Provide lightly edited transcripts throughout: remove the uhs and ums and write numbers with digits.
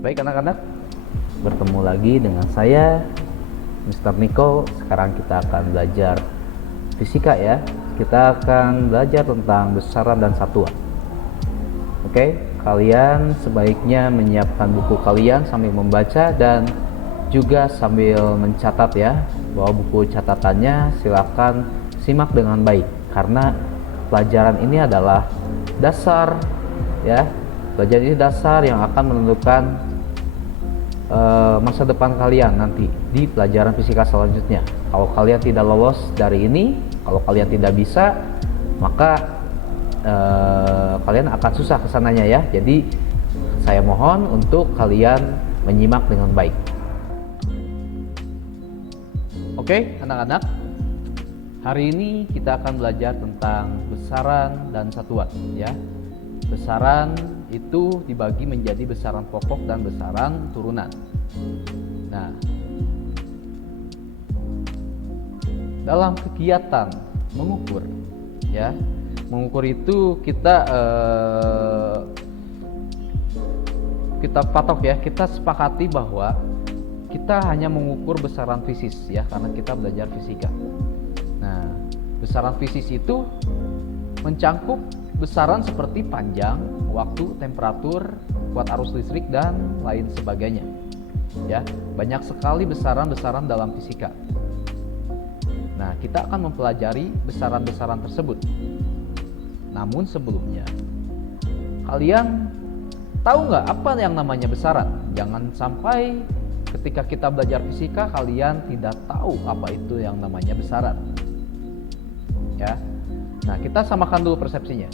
Baik anak-anak, bertemu lagi dengan saya Mr. Niko. Sekarang kita akan belajar fisika ya. Kita akan belajar tentang besaran dan satuan. Oke, kalian sebaiknya menyiapkan buku kalian sambil membaca dan juga sambil mencatat ya. Bahwa buku catatannya silakan simak dengan baik karena pelajaran ini adalah dasar ya. Pelajaran ini dasar yang akan menentukan masa depan kalian nanti di pelajaran fisika selanjutnya. Kalau kalian tidak lolos dari ini, kalau kalian tidak bisa, maka kalian akan susah kesananya ya. Jadi saya mohon untuk kalian menyimak dengan baik. Oke anak-anak, hari ini kita akan belajar tentang besaran dan satuan ya. Besaran itu dibagi menjadi besaran pokok dan besaran turunan. Nah, dalam kegiatan mengukur, ya, mengukur itu kita patok ya, kita sepakati bahwa kita hanya mengukur besaran fisis ya, karena kita belajar fisika. Nah, besaran fisis itu mencangkup besaran seperti panjang, waktu, temperatur, kuat arus listrik, dan lain sebagainya. Ya, banyak sekali besaran-besaran dalam fisika. Nah, kita akan mempelajari besaran-besaran tersebut. Namun sebelumnya, kalian tahu nggak apa yang namanya besaran? Jangan sampai ketika kita belajar fisika, kalian tidak tahu apa itu yang namanya besaran. Ya, nah kita samakan dulu persepsinya.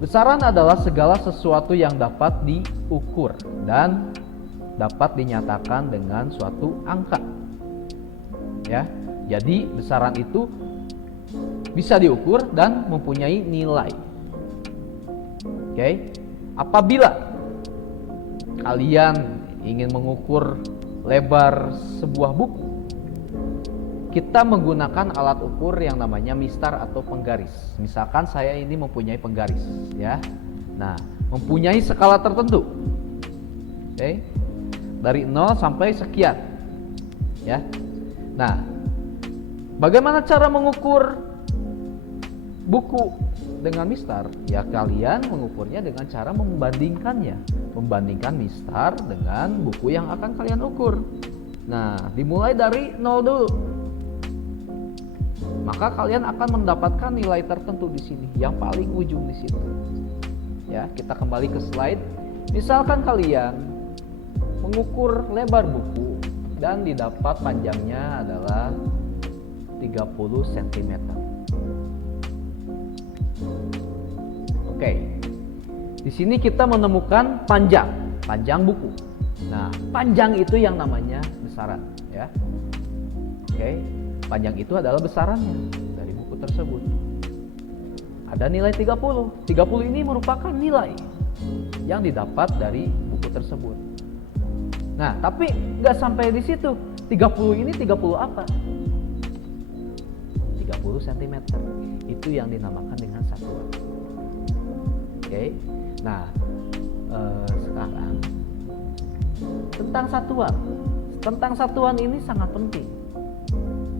Besaran adalah segala sesuatu yang dapat diukur dan dapat dinyatakan dengan suatu angka. Ya, jadi besaran itu bisa diukur dan mempunyai nilai. Oke, apabila kalian ingin mengukur lebar sebuah buku, kita menggunakan alat ukur yang namanya mistar atau penggaris. Misalkan saya ini mempunyai penggaris ya. Nah, mempunyai skala tertentu. Oke. Dari 0 sampai sekian. Ya. Nah, bagaimana cara mengukur buku dengan mistar? Ya kalian mengukurnya dengan cara membandingkannya. Membandingkan mistar dengan buku yang akan kalian ukur. Nah, dimulai dari 0 dulu. Maka kalian akan mendapatkan nilai tertentu di sini, yang paling ujung di situ. Ya, kita kembali ke slide. Misalkan kalian mengukur lebar buku dan didapat panjangnya adalah 30 cm. Oke. Di sini kita menemukan panjang buku. Nah, panjang itu yang namanya besaran, ya. Oke. Panjang itu adalah besarannya dari buku tersebut. Ada nilai 30. 30 ini merupakan nilai yang didapat dari buku tersebut. Nah, tapi nggak sampai di situ. 30 ini 30 apa? 30 cm. Itu yang dinamakan dengan satuan. Oke. Nah, sekarang tentang satuan. Tentang satuan ini sangat penting.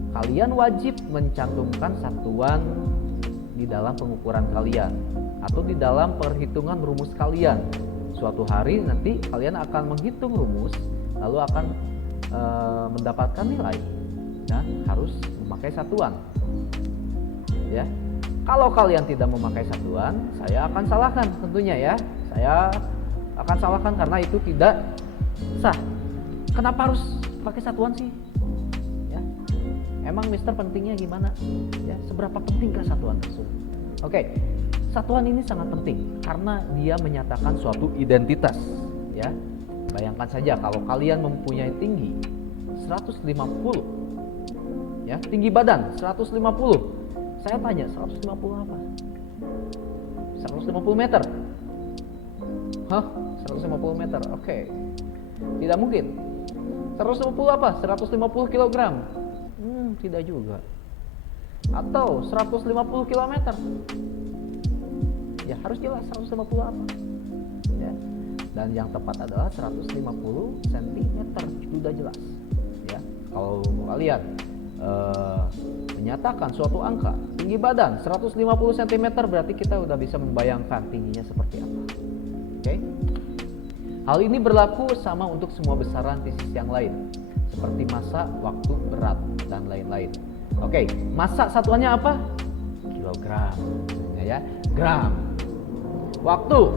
Kalian wajib mencantumkan satuan di dalam pengukuran kalian atau di dalam perhitungan rumus kalian. Suatu hari nanti kalian akan menghitung rumus lalu akan mendapatkan nilai. Nah, harus memakai satuan. Ya. Kalau kalian tidak memakai satuan, saya akan salahkan tentunya ya. Saya akan salahkan karena itu tidak sah. Kenapa harus pakai satuan sih? Emang Mister pentingnya gimana? Ya, seberapa pentingkah satuan tersebut? Oke, satuan ini sangat penting karena dia menyatakan suatu identitas. Ya, bayangkan saja kalau kalian mempunyai tinggi 150, ya, tinggi badan 150. Saya tanya 150 apa? 150 meter. Hah? 150 meter? Oke. Tidak mungkin. 150 apa? 150 kilogram. Tidak juga. Atau 150 km. Ya harus jelas 150 apa. Ya. dan yang tepat adalah 150 cm, sudah jelas ya. Kalau kalian menyatakan suatu angka tinggi badan 150 cm, berarti kita udah bisa membayangkan tingginya seperti apa. Oke. Hal ini berlaku sama untuk semua besaran fisis yang lain, seperti massa, waktu, berat, dan lain-lain. Oke, massa satuannya apa? Kilogram, ya, gram. Waktu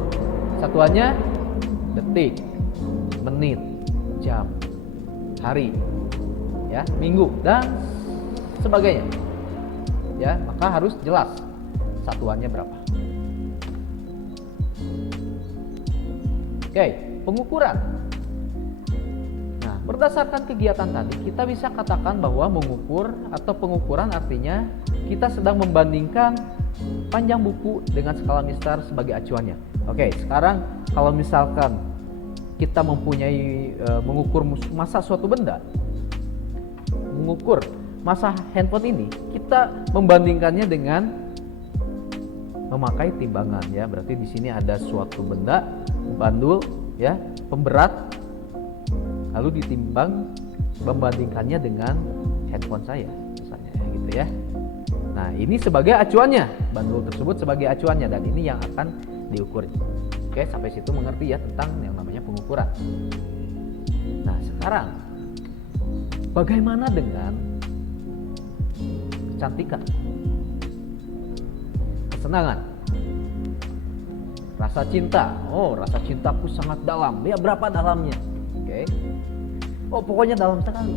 satuannya detik, menit, jam, hari, ya, minggu, dan sebagainya. Ya, maka harus jelas satuannya berapa. Oke, pengukuran. Nah, berdasarkan kegiatan tadi, kita bisa katakan bahwa mengukur atau pengukuran artinya kita sedang membandingkan panjang buku dengan skala Mister sebagai acuannya. Oke, sekarang kalau misalkan kita mempunyai mengukur massa suatu benda, mengukur massa handphone ini, kita membandingkannya dengan memakai timbangan ya. Berarti di sini ada suatu benda, bandul ya, pemberat, lalu ditimbang, membandingkannya dengan handphone saya misalnya gitu ya. Nah, ini sebagai acuannya, bandul tersebut sebagai acuannya, dan ini yang akan diukur. Oke, sampai situ mengerti ya tentang yang namanya pengukuran. Nah, sekarang bagaimana dengan kecantikan, kesenangan, rasa cinta? Oh, rasa cintaku sangat dalam. Ya, berapa dalamnya? Oke. Oh, pokoknya dalam sekali.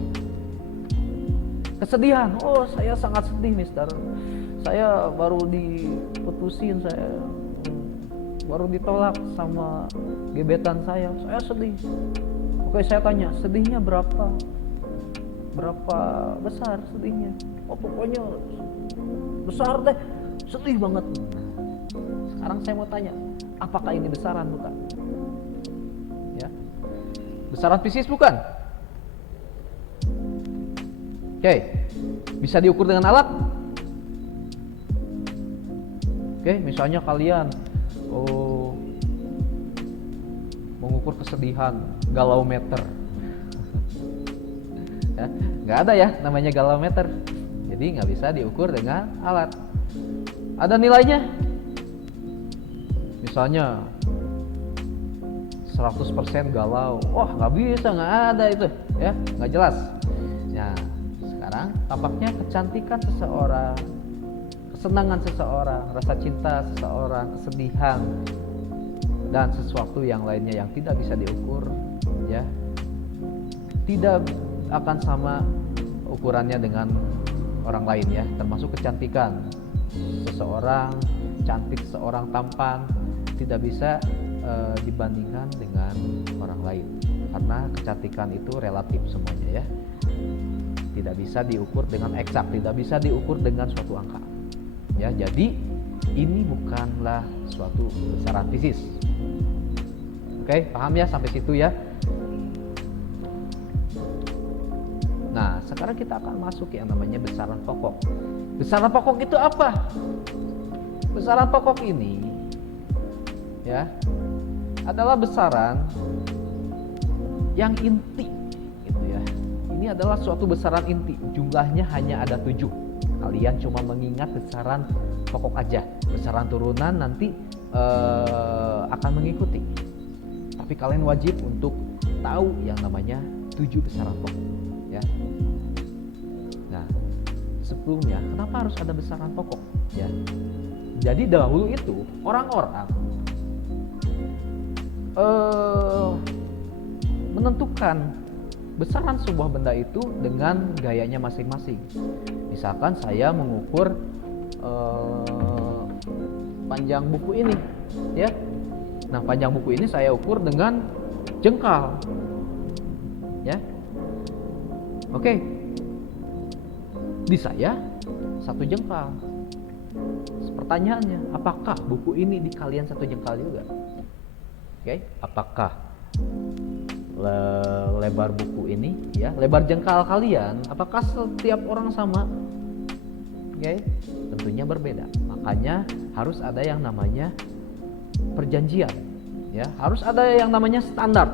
Kesedihan. Oh, saya sangat sedih, Mister. Saya baru diputusin, saya baru ditolak sama gebetan saya. Saya sedih. Oke, saya tanya, sedihnya berapa? Berapa besar sedihnya? Oh, pokoknya besar deh. Sedih banget. Sekarang saya mau tanya, apakah ini besaran? Bukan. Ya. Besaran fisis bukan? Oke, bisa diukur dengan alat? Oke, misalnya kalian mengukur kesedihan, galaumeter. Ya, nggak ada ya namanya galaumeter, jadi nggak bisa diukur dengan alat. Ada nilainya? Misalnya 100% galau, wah nggak bisa, nggak ada itu, ya nggak jelas. Ya, sekarang tampaknya kecantikan seseorang, kesenangan seseorang, rasa cinta seseorang, kesedihan, dan sesuatu yang lainnya yang tidak bisa diukur, ya, tidak akan sama ukurannya dengan orang lain ya, termasuk kecantikan. Seseorang cantik, seorang tampan, tidak bisa dibandingkan dengan orang lain, karena kecantikan itu relatif semuanya ya, tidak bisa diukur dengan eksak, tidak bisa diukur dengan suatu angka ya. Jadi ini bukanlah suatu besaran fisis. Oke, paham ya sampai situ ya. Nah, sekarang kita akan masuk yang namanya besaran pokok. Besaran pokok itu apa? Besaran pokok ini ya adalah besaran yang inti gitu ya. Ini adalah suatu besaran inti, jumlahnya hanya ada 7. Kalian cuma mengingat besaran pokok aja. Besaran turunan nanti akan mengikuti. Tapi kalian wajib untuk tahu yang namanya 7 besaran pokok ya. Nah, sebelumnya kenapa harus ada besaran pokok ya? Jadi dahulu itu orang-orang menentukan besaran sebuah benda itu dengan gayanya masing-masing. Misalkan saya mengukur panjang buku ini ya. Nah, panjang buku ini saya ukur dengan jengkal ya. Oke, di saya 1 jengkal. Pertanyaannya, apakah buku ini di kalian 1 jengkal juga? Oke, apakah lebar buku ini ya, lebar jengkal kalian, apakah setiap orang sama? Oke, tentunya berbeda. Makanya harus ada yang namanya perjanjian ya harus ada yang namanya standar.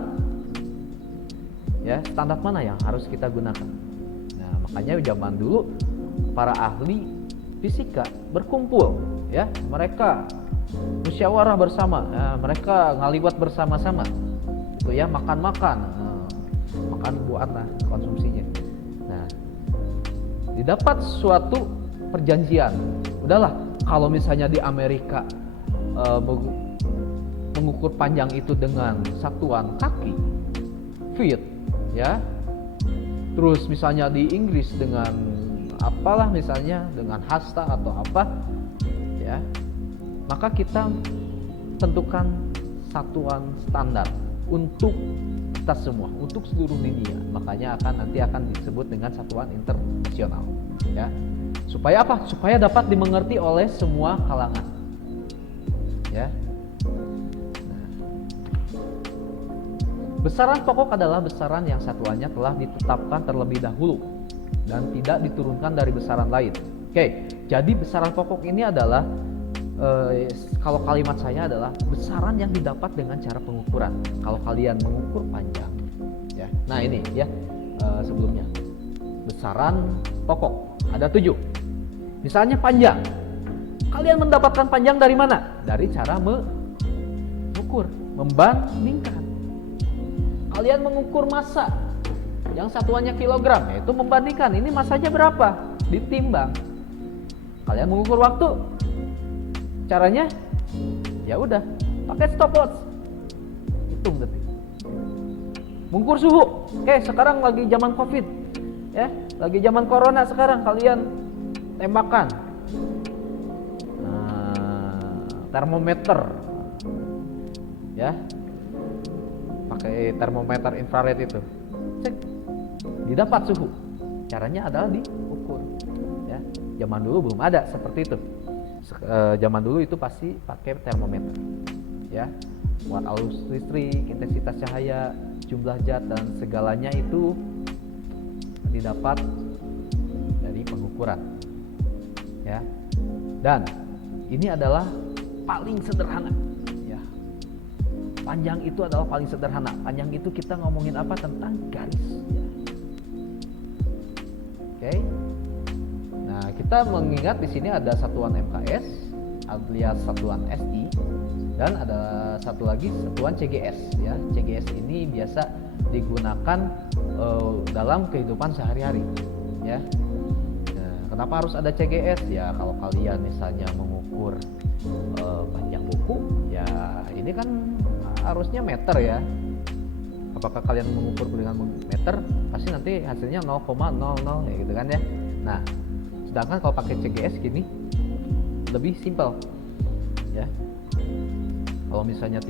Ya, standar mana yang harus kita gunakan? Nah, makanya zaman dulu para ahli fisika berkumpul, ya, mereka musyawarah bersama, ya, mereka ngaliwat bersama-sama, itu ya, makan buat konsumsinya. Nah, didapat suatu perjanjian. Udahlah, kalau misalnya di Amerika mengukur panjang itu dengan satuan kaki, feet, ya. Terus misalnya di Inggris dengan apalah, misalnya dengan hasta atau apa, ya. Maka kita tentukan satuan standar untuk kita semua, untuk seluruh dunia. Makanya nanti akan disebut dengan satuan internasional, ya. Supaya apa? Supaya dapat dimengerti oleh semua kalangan, ya. Besaran pokok adalah besaran yang satuannya telah ditetapkan terlebih dahulu dan tidak diturunkan dari besaran lain. Oke, jadi besaran pokok ini adalah kalau kalimat saya adalah besaran yang didapat dengan cara pengukuran. Kalau kalian mengukur panjang, ya. Nah ini ya, sebelumnya besaran pokok ada 7. Misalnya panjang, kalian mendapatkan panjang dari mana? Dari cara mengukur, membandingkan. Kalian mengukur massa yang satuannya kilogram, yaitu membandingkan ini massanya berapa, ditimbang. Kalian mengukur waktu, caranya ya udah pakai stopwatch, hitung detik. Mengukur suhu, oke, sekarang lagi zaman covid, ya, lagi zaman corona sekarang, kalian tembakan termometer, ya, pakai termometer infrared itu, cek, didapat suhu. Caranya adalah diukur, ya. Zaman dulu belum ada seperti itu. Zaman dulu itu pasti pakai termometer, ya. Watt arus listrik, intensitas cahaya, jumlah zat dan segalanya itu didapat dari pengukuran, ya. Dan ini adalah paling sederhana. Panjang itu adalah paling sederhana. Panjang itu kita ngomongin apa? Tentang garis, ya. Oke. Nah, kita mengingat di sini ada satuan MKS, alias satuan SI, dan ada satu lagi satuan CGS, ya. CGS ini biasa digunakan dalam kehidupan sehari-hari, ya. Nah, kenapa harus ada CGS? Ya, kalau kalian misalnya mengukur panjang buku, ya ini kan harusnya meter, ya. Apakah kalian mengukur dengan meter, pasti nanti hasilnya 0,00 ya gitu kan, ya. Nah, sedangkan kalau pakai CGS gini lebih simpel, ya. Kalau misalnya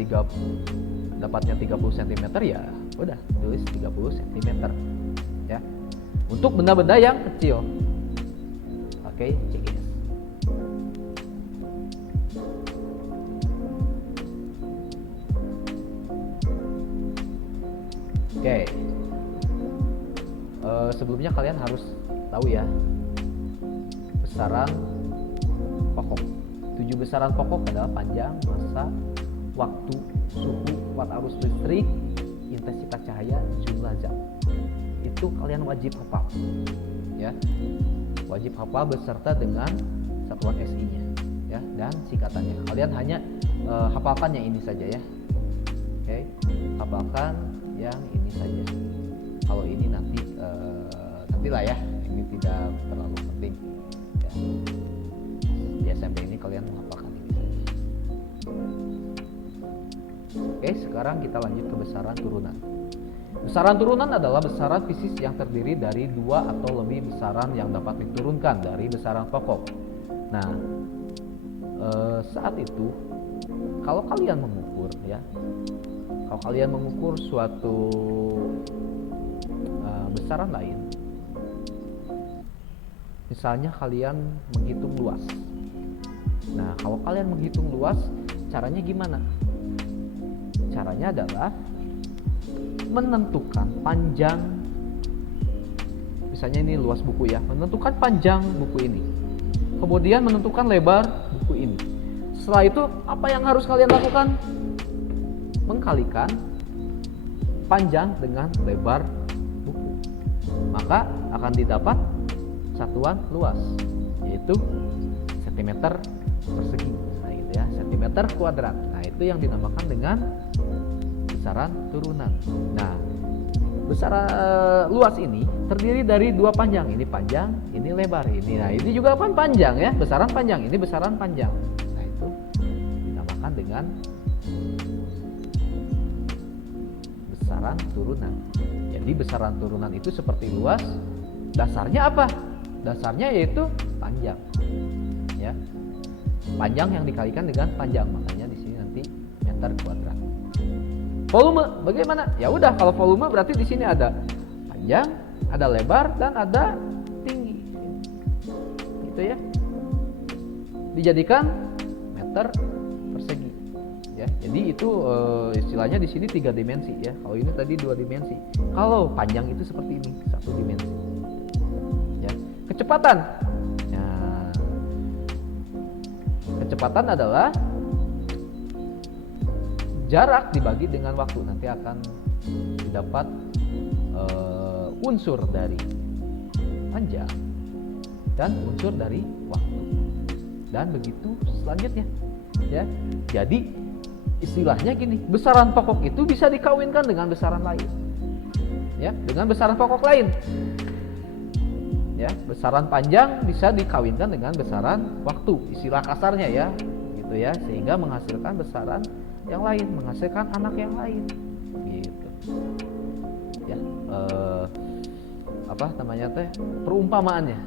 dapatnya 30 cm, ya udah tulis 30 cm, ya. Untuk benda-benda yang kecil pakai CGS. Oke, sebelumnya kalian harus tahu ya besaran pokok. 7 besaran pokok adalah panjang, massa, waktu, suhu, watt arus listrik, intensitas cahaya, jumlah zat. Itu kalian wajib hafal, ya. Wajib hafal beserta dengan satuan SI-nya, ya, dan singkatannya. Kalian hanya hafalkan yang ini saja, ya. Oke, hafalkan yang ini saja. Kalau ini nantilah ya, ini tidak terlalu penting, ya. Di SMP ini kalian menghafalkan ini saja. Oke, sekarang kita lanjut ke besaran turunan. Besaran turunan adalah besaran fisis yang terdiri dari 2 atau lebih besaran yang dapat diturunkan dari besaran pokok. Nah, saat itu kalau kalian mengukur, ya, kalau kalian mengukur suatu besaran lain, misalnya kalian menghitung luas. Nah, kalau kalian menghitung luas, caranya gimana? Caranya adalah menentukan panjang, misalnya ini luas buku, ya, menentukan panjang buku ini, kemudian menentukan lebar buku ini. Setelah itu apa yang harus kalian lakukan? mengkalikan panjang dengan lebar buku, maka akan didapat satuan luas, yaitu cm persegi. Nah itu ya, cm kuadrat. Nah itu yang dinamakan dengan besaran turunan. Nah besaran luas ini terdiri dari dua panjang, ini panjang, ini lebar, ini. Nah ini juga kan panjang ya, besaran panjang, ini besaran panjang. Nah itu dinamakan dengan besaran turunan. Jadi besaran turunan itu seperti luas, dasarnya apa? Dasarnya yaitu panjang, ya. Panjang yang dikalikan dengan panjang, makanya di sini nanti meter kuadrat. Volume bagaimana? Ya udah, kalau volume berarti di sini ada panjang, ada lebar, dan ada tinggi, gitu ya. Dijadikan meter persegi. Ya, jadi itu istilahnya di sini 3 dimensi ya. Kalau ini tadi 2 dimensi. Kalau panjang itu seperti ini, 1 dimensi. Ya. Kecepatan. Nah, kecepatan adalah jarak dibagi dengan waktu. Nanti akan didapat unsur dari panjang dan unsur dari waktu. Dan begitu selanjutnya. Ya. Jadi istilahnya gini, besaran pokok itu bisa dikawinkan dengan besaran lain, ya, dengan besaran pokok lain, ya, besaran panjang bisa dikawinkan dengan besaran waktu, istilah kasarnya ya, gitu ya, sehingga menghasilkan besaran yang lain, menghasilkan anak yang lain, gitu, ya, apa namanya teh, perumpamaannya.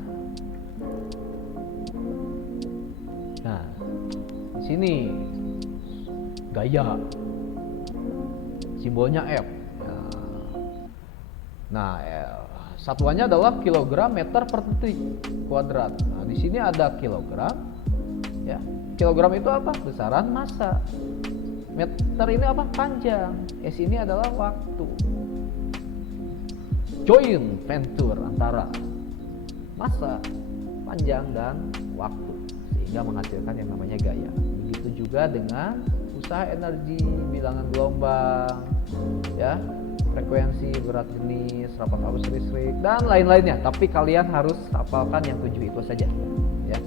Nah, di sini gaya, simbolnya F. Nah, satuannya adalah kilogram meter per detik kuadrat. Nah, di sini ada kilogram, ya. Kilogram itu apa? Besaran massa. Meter ini apa? Panjang. S ini adalah waktu. Joint venture antara massa, panjang, dan waktu, sehingga menghasilkan yang namanya gaya. Begitu juga dengan usaha energi, bilangan gelombang, ya, frekuensi, berat jenis, rapat arus listrik, dan lain-lainnya. Tapi kalian harus hafalkan yang 7 itu saja, ya.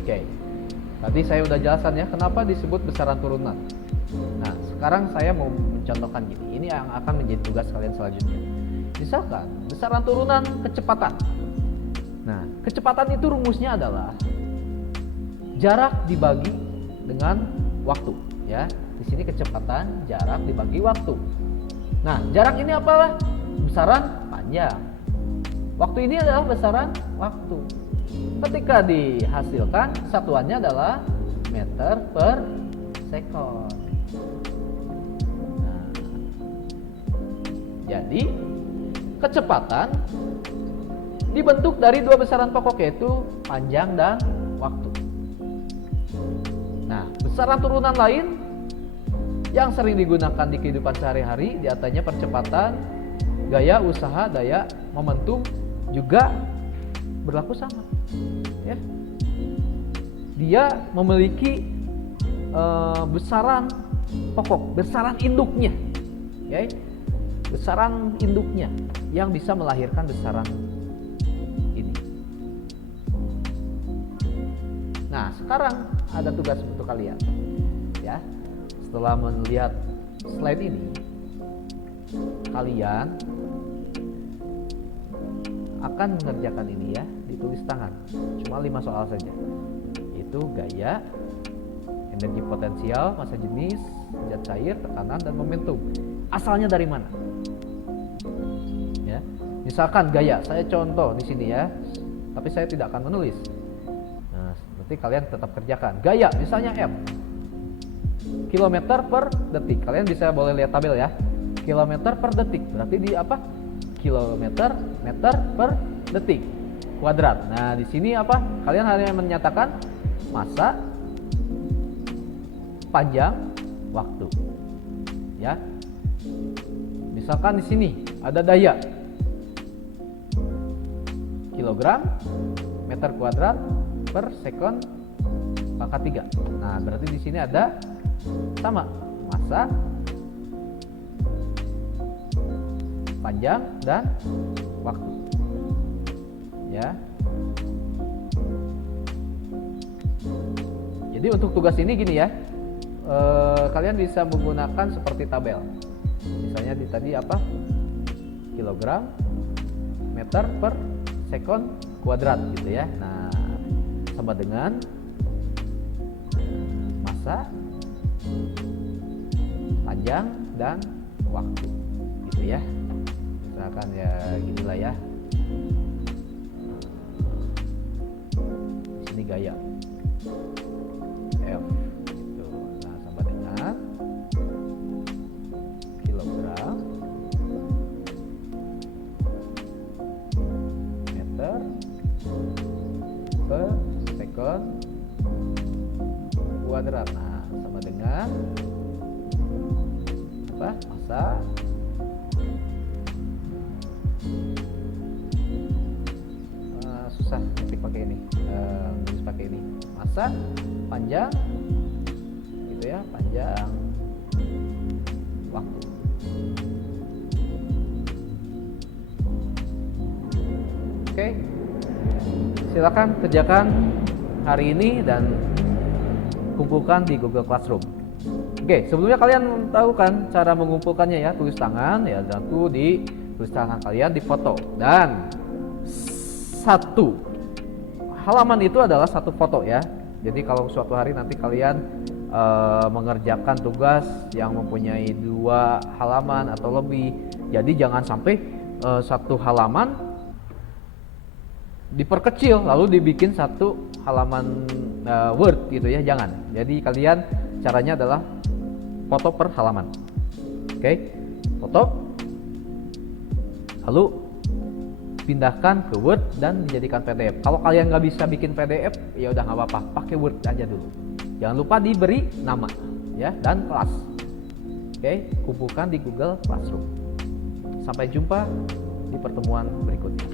Oke, tadi saya udah jelasan ya kenapa disebut besaran turunan. Nah, sekarang saya mau mencontohkan gini. Ini yang akan menjadi tugas kalian selanjutnya. Misalkan besaran turunan kecepatan. Nah, kecepatan itu rumusnya adalah jarak dibagi dengan waktu, ya. Di sini kecepatan jarak dibagi waktu. Nah, jarak ini apalah? Besaran panjang. Waktu ini adalah besaran waktu. Ketika dihasilkan, satuannya adalah meter per sekon. Nah, jadi kecepatan dibentuk dari dua besaran pokok, yaitu panjang dan waktu. Nah, besaran turunan lain yang sering digunakan di kehidupan sehari-hari, di antaranya percepatan, gaya, usaha, daya, momentum, juga berlaku sama. Ya. Dia memiliki besaran pokok, besaran induknya, ya, besaran induknya yang bisa melahirkan besaran ini. Nah, sekarang ada tugas untuk kalian, ya. Setelah melihat slide ini, kalian akan mengerjakan ini ya, ditulis tangan. Cuma 5 soal saja. Itu gaya, energi potensial, massa jenis, zat cair, tekanan, dan momentum. Asalnya dari mana? Ya. Misalkan gaya, saya contoh di sini ya. Tapi saya tidak akan menulis. Nah, nanti kalian tetap kerjakan. Gaya, misalnya F. Kilometer per detik. Kalian bisa boleh lihat tabel ya. Kilometer per detik. Berarti di apa? Kilometer, meter per detik kuadrat. Nah, di sini apa? Kalian hanya menyatakan massa, panjang, waktu. Ya. Misalkan di sini ada daya. Kilogram meter kuadrat per sekon pangkat 3. Nah, berarti di sini ada sama masa, panjang, dan waktu. Ya. Jadi untuk tugas ini gini ya, kalian bisa menggunakan seperti tabel. Misalnya di tadi apa? Kilogram, meter per sekon kuadrat gitu ya. Nah, sama dengan masa, panjang, dan waktu gitu ya. Misalkan ya ginilah ya. Di sini gaya F gitu. Nah, sama dengan kilogram, meter per sekon kuadrat. Nah, sama dengan apa? Masa, susah ketik pakai ini, nulis pakai ini. Masa, panjang, gitu ya, panjang, waktu. Oke, silakan kerjakan hari ini dan kumpulkan di Google Classroom. Oke, sebelumnya kalian tahu kan cara mengumpulkannya ya, tulis tangan ya, dan tuh di tulis tangan kalian difoto, dan satu halaman itu adalah satu foto ya. Jadi kalau suatu hari nanti kalian mengerjakan tugas yang mempunyai 2 halaman atau lebih, jadi jangan sampai satu halaman diperkecil lalu dibikin satu halaman Word gitu ya, jangan. Jadi kalian caranya adalah foto per halaman. Oke, foto, lalu pindahkan ke Word dan dijadikan PDF. Kalau kalian nggak bisa bikin PDF, ya udah nggak apa-apa, pakai Word aja dulu. Jangan lupa diberi nama ya dan kelas. Oke, kumpulkan di Google Classroom. Sampai jumpa di pertemuan berikutnya.